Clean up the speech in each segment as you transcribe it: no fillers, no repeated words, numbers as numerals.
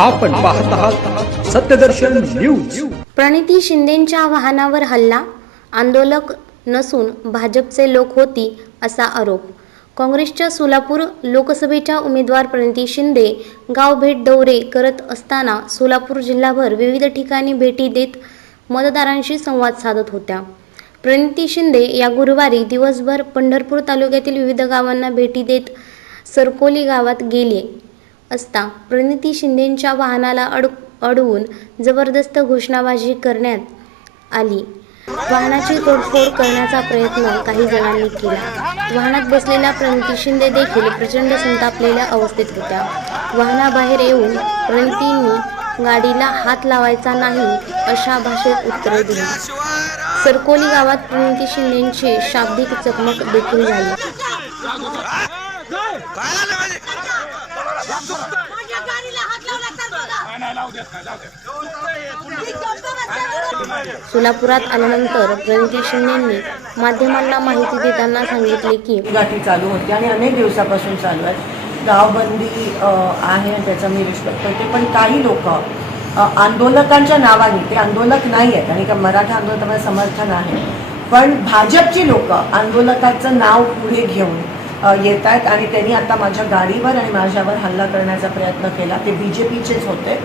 आपण पाहत आहात सत्यदर्शन न्यूज। प्रणिती शिंदेंच्या वाहनावर हल्ला, आंदोलक नसून भाजपचे लोक होती असा आरोप। काँग्रेसच्या सोलापूर लोकसभेच्या उमेदवार प्रणिती शिंदे गावभेट दौरे करत असताना सोलापूर जिल्हाभर विविध ठिकाणी भेटी देत मतदारांशी संवाद साधत होत्या। प्रणिती शिंदे या गुरुवारी दिवसभर पंढरपूर तालुक्यातील विविध गावांना भेटी देत सरकोली गावात गेले असता प्रणिती शिंदेंच्या वाहनाला अडवून जबरदस्त घोषणाबाजी करण्यात आली। वाहनाची तोडफोड करण्याचा प्रयत्न काही जणांनी केला। वाहनात बसलेल्या प्रणिती शिंदे देखील प्रचंड संतापलेल्या अवस्थेत होत्या। वाहनाबाहेर येऊन प्रणितींनी गाडीला हात लावायचा नाही अशा भाषेत उत्तरे दिली। सरकोली गावात प्रणिती शिंदेंची शाब्दिक चकमक देखील झाली। सोलापुरात आल्यानंतर प्रणिती शिंदेंनी माध्यमांना माहिती देताना सांगितले की गाठी चालू होती आणि अनेक दिवसापासून चालू आहे। गावबंदी आहे आणि त्याचा मी रिस्पेक्ट करते, पण काही लोक आंदोलकांच्या नावाने, ते आंदोलक नाही आहेत आणि का मराठा आंदोलकांना समर्थन आहे, पण भाजपची लोक आंदोलकाचं नाव पुढे घेऊन येत आहेत आणि त्यांनी आता माझ्या गाडीवर आणि माझ्यावर हल्ला करण्याचा प्रयत्न केला। ते BJPचेच होते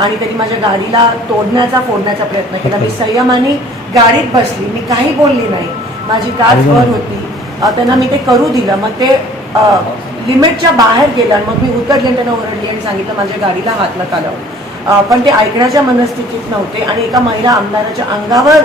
आणि त्यांनी माझ्या गाडीला फोडण्याचा प्रयत्न केला। मी संयमाने गाडीत बसली, मी काही बोलली नाही, माझी काच वर होती, त्यांना मी ते करू दिलं। मग ते लिमिटच्या बाहेर गेलं, मग मी उतरले, त्यांना ओरडली आणि सांगितलं माझ्या गाडीला हात नका लावू। पण ते ऐकण्याच्या मनस्थितीत नव्हते आणि एका महिला आमदाराच्या अंगावर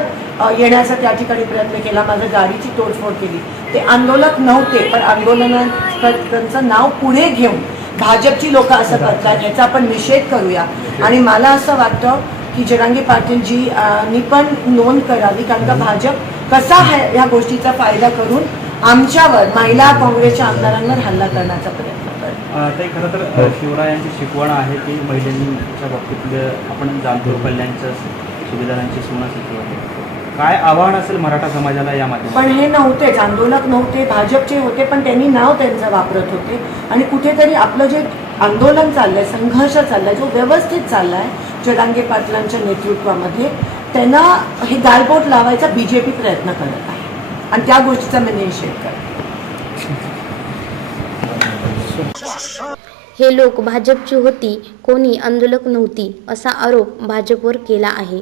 येण्याचा त्या ठिकाणी प्रयत्न केला, माझ्या गाडीची तोडफोड केली। ते आंदोलक नव्हते, पण आंदोलनाचं नाव पुढे घेऊन भाजपची लोक असं करतात, याचा आपण निषेध करूया। आणि मला असं वाटतं की जरांगे पाटीलजींनी पण नोंद करावी, कारण का भाजप कसा आहे या गोष्टीचा फायदा करून आमच्यावर, महिला काँग्रेसच्या आमदारांवर हल्ला करण्याचा प्रयत्न करतो। ते खरं तर शिवरायांची शिकवण आहे की महिलांच्या बाबतीत आपण जाणतो, कल्याणच्या सुविधांची सुनासिकी होते। काय आव्हान असेल मराठा समाजाला या माध्यमात? पण हे नव्हतेच, आंदोलक नव्हते, भाजपचे होते, पण त्यांनी नाव त्यांचं वापरत होते आणि कुठेतरी आपलं जे आंदोलन चाललंय, संघर्ष चाललाय, जो व्यवस्थित चाललाय जरांगे पाटलांच्या नेतृत्वामध्ये, त्यांना हे गालबोट लावायचा BJP प्रयत्न करत आहे आणि त्या गोष्टीचा मी निषेध करते। हे लोक भाजपची होती, कोणी आंदोलक नव्हती असा आरोप भाजपवर केला आहे।